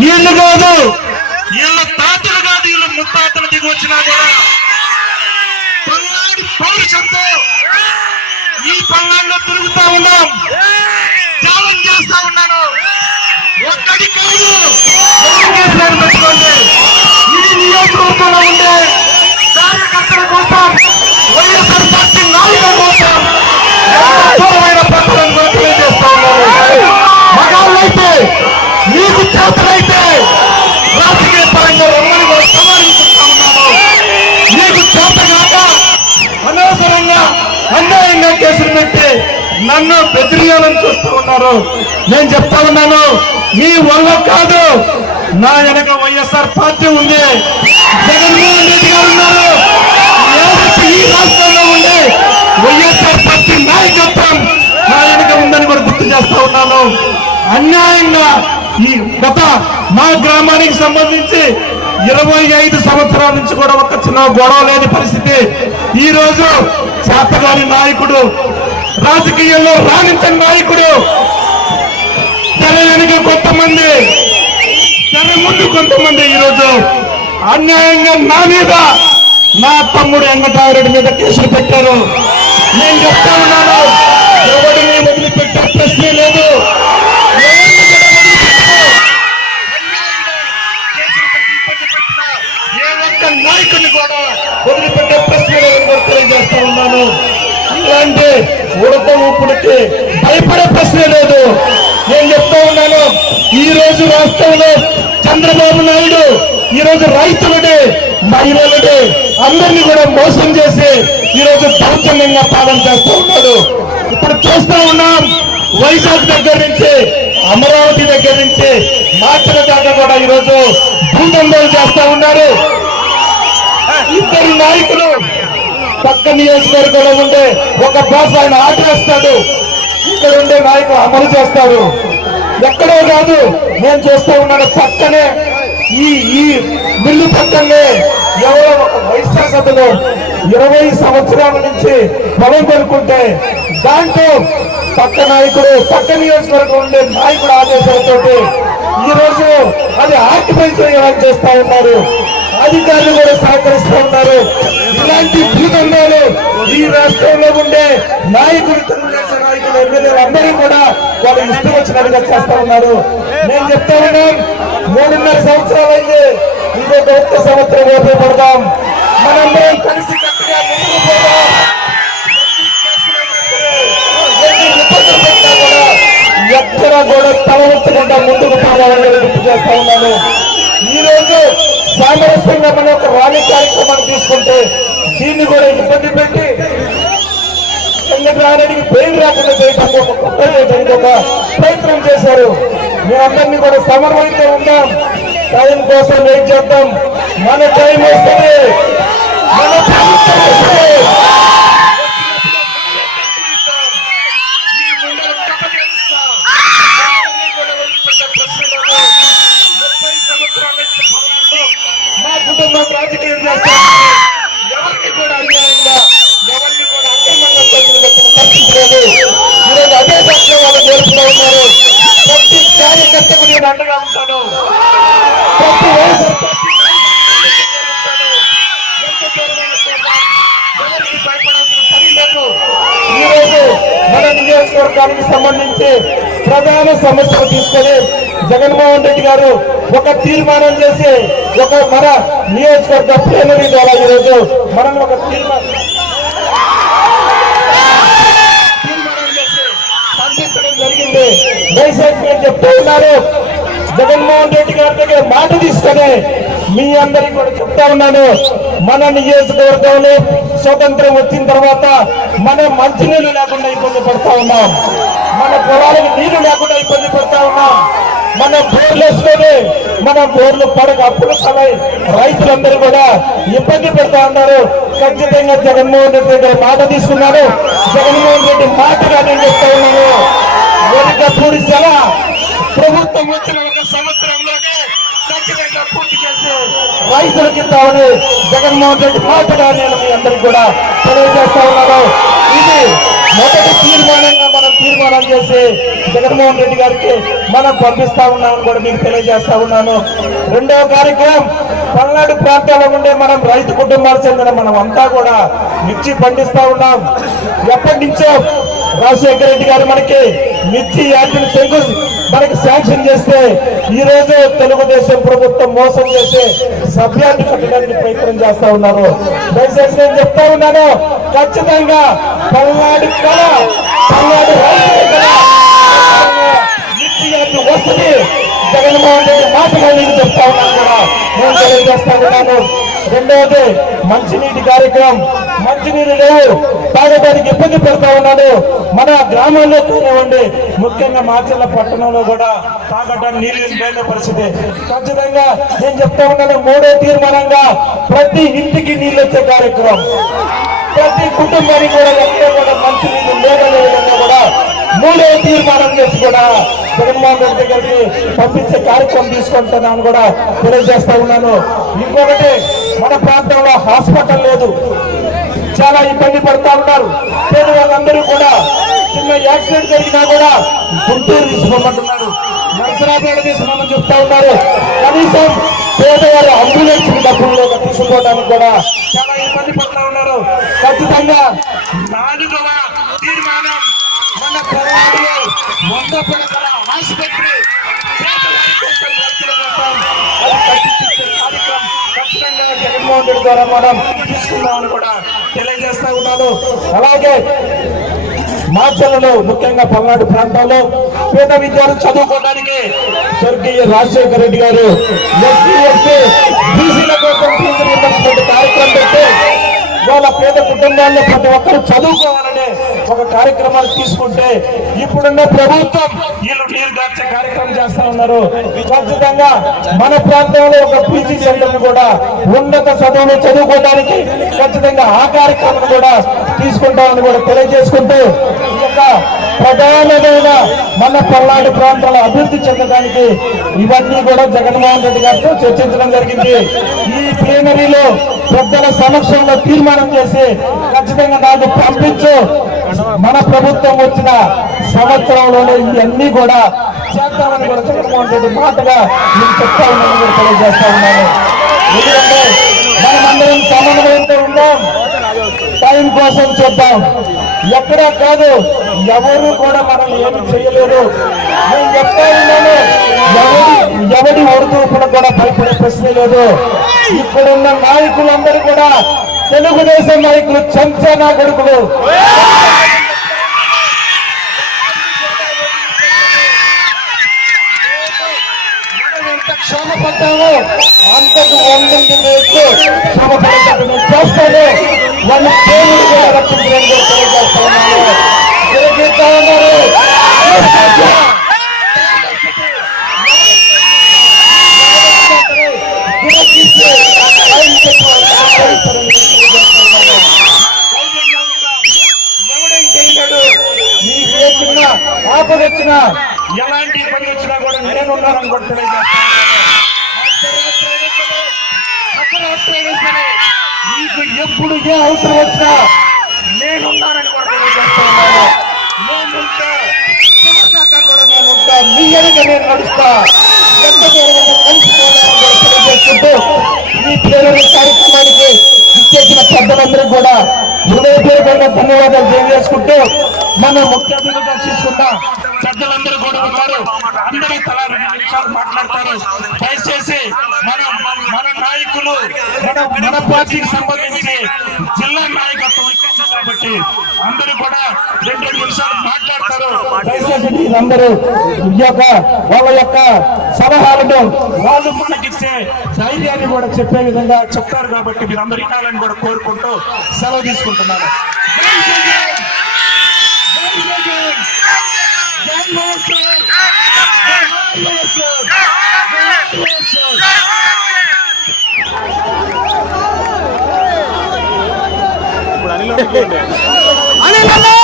వీళ్ళు కాదు, వీళ్ళ తాతలు కాదు, వీళ్ళ ముత్తాతలు దిగి వచ్చినా కూడా పల్నాడు పౌరుషంతో ఈ పల్నాడులో తిరుగుతా ఉన్నాం. ఛాలెంజ్ చేస్తా ఉన్నాను, ఒక్కడి కాదు పెట్టుకోండి. ఈ నియోజకవర్గంలో ఉండే కార్యకర్తల కోసం, వైఎస్ఆర్ పార్టీ నాయకుల కోసం దూరమైన పత్రాలను కూడా తెలియజేస్తా ఉన్నారు. మగాళ్ళైతే మీకు చేతనైతే రాజకీయ పరంగా రమ్మని కూడా సమాలించుతా ఉన్నాను. మీకు చేతగాక అనవసరంగా అన్యాయంగా కేసులు పెట్టి నన్ను బెదిరియాలని చూస్తూ ఉన్నారు. నేను చెప్తా ఉన్నాను, మీ వల్ల కాదు. నా వెనక వైఎస్ఆర్ పార్టీ ఉంది, జగన్మోహన్ రెడ్డి గారు ఉన్నారు. ఈ రాష్ట్రంలో ఉండే వైఎస్ఆర్ పార్టీ నాయకత్వం నా వెనక ఉందని కూడా గుర్తు చేస్తా ఉన్నాను. అన్యాయంగా ఈ గత మా గ్రామానికి సంబంధించి 25 సంవత్సరాల నుంచి కూడా ఒక చిన్న గొడవ లేని పరిస్థితి. ఈ రోజు చేతగాని నాయకుడు, రాజకీయాల్లో రాణించని నాయకుడు, తెర వెనుక కొంతమంది, తెర ముందు కొంతమంది ఈరోజు అన్యాయంగా నా మీద, నా తమ్ముడు వెంకటరామరెడ్డి మీద కేసులు పెట్టారు. నేను చెప్తా ఉన్నాను, ఎవరిని వదిలిపెట్టే ప్రశ్నే లేదు. ఏ ఒక్క నాయకుడిని కూడా వదిలిపెట్టే ప్రశ్నే లేదని తెలియజేస్తా ఉన్నాను. ఇలాంటి ఉడత ఊపుడికి భయపడే ప్రశ్నే లేదు. నేను చెప్తా ఉన్నాను, ఈ రోజు రాష్ట్రంలో చంద్రబాబు నాయుడు ఈ రోజు రైతులనే, మహిళలనే అందరినీ కూడా మోసం చేసి ఈ రోజు దౌర్జన్యంగా పాలన చేస్తూ ఉన్నాడు. ఇప్పుడు చూస్తూ ఉన్నాం, వైజాగ్ దగ్గర నుంచి, అమరావతి దగ్గర నుంచి మార్చల దాకా కూడా ఈరోజు భూదందాలు చేస్తా ఉన్నారు. ఇద్దరు నాయకులు పక్క నియోజకవర్గంలో ఉండే ఒక బాస్ ఆయన ఆటేస్తాడు, ఇక్కడ ఉండే నాయకులు అమలు చేస్తారు. ఎక్కడో కాదు, నేను చేస్తూ ఉన్నాను పక్కనే, ఈ మిల్లు పక్కనే ఎవరో ఒక వైశాఖ సభలో 20 సంవత్సరాల నుంచి పొలం కొనుక్కుంటే దాంట్లో పక్క నాయకుడు, పక్క నియోజకవర్గం ఉండే నాయకుడు ఆదేశాలతో ఈ రోజు అది ఆక్యుపై చేయాలని చేస్తా ఉన్నారు. అధికారులు కూడా సహకరిస్తూ ఉన్నారు. ఇలాంటి భూదందాలు ఈ రాష్ట్రంలో ఉండే నాయకులు, తెలుగుదేశం నాయకులు, ఎమ్మెల్యేలు అందరూ కూడా వాళ్ళు ఇష్టం వచ్చినట్టుగా చేస్తా ఉన్నారు. నేను చెప్తా ఉన్నాం, 3.5 సంవత్సరాలు అయింది, ఇంకొక 1 సంవత్సరం ఉపయోగపడదాం. మనందరం కలిసి కట్టుగా ముందుకు పోదాం. ఎక్కడ కూడా తలవెత్తకుండా ముందుకు పోవాలని గుర్తు చేస్తా ఉన్నాను. ఈ రోజు సామరస్యంగా మనం ఒక ర్యాలీ కార్యక్రమాన్ని తీసుకుంటే దీన్ని కూడా ఇబ్బంది పెట్టి వెంకటరామరెడ్డికి బెయిల్ రాకుండా చేయడానికి ఒక కొత్త ప్రయత్నం చేశారు. మేమందరినీ కూడా సమన్వయంతో ఉందాం, టైం కోసం వెయిట్ చేద్దాం. మన టైం వస్తుంది, మన ప్రభుత్వం వస్తుంది. మా కుటుంబం రాజకీయం చేస్తాం, ఎవరికి కూడా అన్యాయంగా, ఎవరిని కూడా అక్రమంగా చేతులు పెట్టిన పరిస్థితి లేదు. ఈరోజు అదే పక్షం వాళ్ళు జరుపుతూ ఉన్నారు. ప్రతి కార్యకర్తకు నేను అండగా ఉంటాను, ప్రతి వయసు ఎవరికి భయపడాల్సిన పని లేదు. ఈరోజు మన నియోజకవర్గానికి సంబంధించి ప్రధాన సమస్యలు తీసుకొని జగన్మోహన్ రెడ్డి గారు ఒక తీర్మానం చేసి, ఒక మన నియోజకవర్గ ప్లేనరీ ద్వారా ఈరోజు మనం ఒక తీర్మానం చేసి పంపించడం జరిగింది. దయచేసి నేను చెప్తూ ఉన్నాను, జగన్మోహన్ రెడ్డి గారి దగ్గర మాట తీసుకొని మీ అందరికీ కూడా చెప్తా ఉన్నాను, మన నియోజకవర్గంలో స్వతంత్రం వచ్చిన తర్వాత మనం మంచినీళ్లు లేకుండా ఇబ్బంది పడతా ఉన్నాం, మన పొలాలకు నీళ్లు లేకుండా ఇబ్బంది పడతా ఉన్నాం, మన బోర్లు వేసుకొని మన బోర్లు పడక అప్పులు కలై రైతులందరూ కూడా ఇబ్బంది పెడతా ఉన్నారు. ఖచ్చితంగా జగన్మోహన్ రెడ్డి దగ్గర మాట తీసుకున్నాను. జగన్మోహన్ రెడ్డి మాటగా నేను చెప్తా ఉన్నాను, వెనుకపూడి సెల ప్రభుత్వం వచ్చిన 1 సంవత్సరంలోనే ఖచ్చితంగా పూర్తి చేసి రైతులకి ఇద్దామని జగన్మోహన్ రెడ్డి మాటగా నేను మీ అందరికి కూడా తెలియజేస్తా ఉన్నాను. ఇది మొదటి తీర్మానంగా మనం తీర్మానం చేసి జగన్మోహన్ రెడ్డి గారికి మనం పంపిస్తా ఉన్నామని కూడా మీకు తెలియజేస్తా ఉన్నాను. రెండవ కార్యక్రమం, పల్నాడు ప్రాంతాల్లో ఉండే మనం రైతు కుటుంబాలకు చెందిన మనం అంతా కూడా మిర్చి పండిస్తా ఉన్నాం. ఎప్పటి నుంచో రాజశేఖర రెడ్డి గారు మనకి మిర్చి యార్డును మనకి శాంక్షన్ చేస్తే ఈ రోజు తెలుగుదేశం ప్రభుత్వం మోసం చేసి సభ్యాన్ని కట్టడానికి ప్రయత్నం చేస్తా ఉన్నారు. దయచేసి నేను చెప్తా ఉన్నాను, ఖచ్చితంగా పల్నాడు కళ, పల్నాడు మిర్చి యార్డు వస్తుంది. జగన్మోహన్ రెడ్డి మాటగా నేను చెప్తా ఉన్నాను కూడా నేను తెలియజేస్తా ఉన్నాను. రెండవది మంచినీటి కార్యక్రమం. మంచినీరు లేవు, తాగడానికి ఇబ్బంది పడుతూ ఉన్నాడు. మన గ్రామాల్లో కానివ్వండి, ముఖ్యంగా మాచర్ల పట్టణంలో కూడా తాగడానికి నీళ్ళు లేని పరిస్థితి. ఖచ్చితంగా నేను చెప్తా ఉన్నాను, మూడో తీర్మానంగా ప్రతి ఇంటికి నీళ్ళు వచ్చే కార్యక్రమం, ప్రతి కుటుంబానికి కూడా ఎక్కడ కూడా మంచి నీళ్ళు లేదనే విధంగా కూడా మూడో తీర్మానం చేసి కూడా జగన్మోహన్ రెడ్డి దగ్గరికి పంపించే కార్యక్రమం తీసుకుంటున్నాను కూడా తెలియజేస్తా ఉన్నాను. ఇంకొకటి, మన ప్రాంతంలో హాస్పిటల్ లేదు, చాలా ఇబ్బంది పడుతూ ఉన్నారు. పేదవాళ్ళందరూ కూడా చిన్న యాక్సిడెంట్ జరిగినా కూడా గుంటూరు తీసుకోమంటున్నారు, నరసరాపేట తీసుకోమని చెప్తా ఉన్నారు. కనీసం పేదవాళ్ళు అంబులెన్స్ డబ్బుల్లో తీసుకోవడానికి కూడా చాలా ఇబ్బంది పడుతూ ఉన్నారు. ఖచ్చితంగా నాలుగవ తీర్మానం, మన పల్నాడులో 100 పడకల ఆసుపత్రి ఖచ్చితంగా జగన్మోహన్ రెడ్డి ద్వారా మనం తీసుకుందామని కూడా తెలియజేస్తా ఉన్నాను. అలాగే మాచర్లలో, ముఖ్యంగా పల్నాడు ప్రాంతాల్లో పేద విద్యార్థులు చదువుకోవడానికి స్వర్గీయ రాజశేఖర రెడ్డి గారు ఎస్సీ ఎస్టీ బీసీల కోసం కార్యక్రమం పెట్టి వాళ్ళ పేద కుటుంబాల్లో ప్రతి ఒక్కరు చదువుకోవాలనే ఒక కార్యక్రమాలు తీసుకుంటే ఇప్పుడున్న ప్రభుత్వం వీళ్ళు నీరు గార్చే కార్యక్రమం చేస్తా ఉన్నారు. ఖచ్చితంగా మన ప్రాంతంలో ఒక పీజీ సెంటర్ కూడా ఉన్నత చదువులు చదువుకోవడానికి ఖచ్చితంగా ఆ కార్యక్రమం కూడా తీసుకుంటామని కూడా తెలియజేసుకుంటూ ఈ యొక్క ప్రధానమైన మన పల్నాడు ప్రాంతాల అభివృద్ధి చెందడానికి ఇవన్నీ కూడా జగన్మోహన్ రెడ్డి గారితో చర్చించడం జరిగింది. ఈ ప్లీనరీలో పెద్దల సమక్షంలో తీర్మానం చేసి ఖచ్చితంగా నాకు పంపించు, మన ప్రభుత్వం వచ్చిన సంవత్సరంలోనే ఇవన్నీ కూడా చేద్దామని కూడా జగన్మోహన్ రెడ్డి మాటగా నేను చెప్తా ఉన్నాను కూడా తెలియజేస్తా ఉన్నాను. ఎందుకంటే మనమందరం సమన్వయంతో ఉందాం, టైం కోసం చూద్దాం. ఎక్కడా కాదు, ఎవరు కూడా మనల్ని ఏమి చేయలేరు. నేను చెప్తా ఉన్నాను, ఎవడి ఒడిదూపులకు కూడా భయపడే ప్రశ్న లేదు. ఇక్కడున్న నాయకులందరూ కూడా తెలుగుదేశం నాయకులు, చెంచా నా కొడుకులు. క్షోభపడ్డాము అంతకు 100 ఎక్కువ క్షోభపడేటట్టు నేను చేస్తాను. వాళ్ళ దేవుడు కూడా రక్షించడానికి తెలియజేస్తా ఉన్నాను. తెలియజేస్తా ఉన్నారు. మీకు ఏ చిన్న ఆపద వచ్చినా, ఎలాంటి ఇబ్బంది వచ్చినా కూడా నేనున్నానని కూడా తెలియజేస్తాను. మీకు ఎప్పుడు ఏ అవసరం వచ్చినా నేనున్నానని కూడా తెలియజేస్తున్నాను. నేనుంటా, మీ ఎదుట నేను నడుస్తా. ఎంత దూరమైనా కలిసిపోవాలని కూడా తెలియజేసుకుంటూ ఈ ప్రేరణ కార్యక్రమానికి ఇచ్చేసిన పెద్దలందరూ కూడా హృదయపూర్వకంగా ధన్యవాదాలు తెలియజేసుకుంటూ మన ముఖ్య అతిథిగా తీసుకున్న పెద్దలందరూ కూడా ఉన్నారు. అందరూ తలా 2 నిమిషాలు మాట్లాడతారు. దయచేసి మన నాయకులు, మన పార్టీకి సంబంధించి జిల్లా నాయకత్వం కాబట్టి అందరూ కూడా 2 నిమిషాలు మాట్లాడతారు. దయచేసి అందరూ వాళ్ళ యొక్క సలహాలను వాళ్ళు మనకిచ్చే ధైర్యాన్ని కూడా చెప్పే విధంగా చెప్తారు కాబట్టి మీరు అందరూ వినాలని కూడా కోరుకుంటూ సెలవు తీసుకుంటున్నాను. అనిల్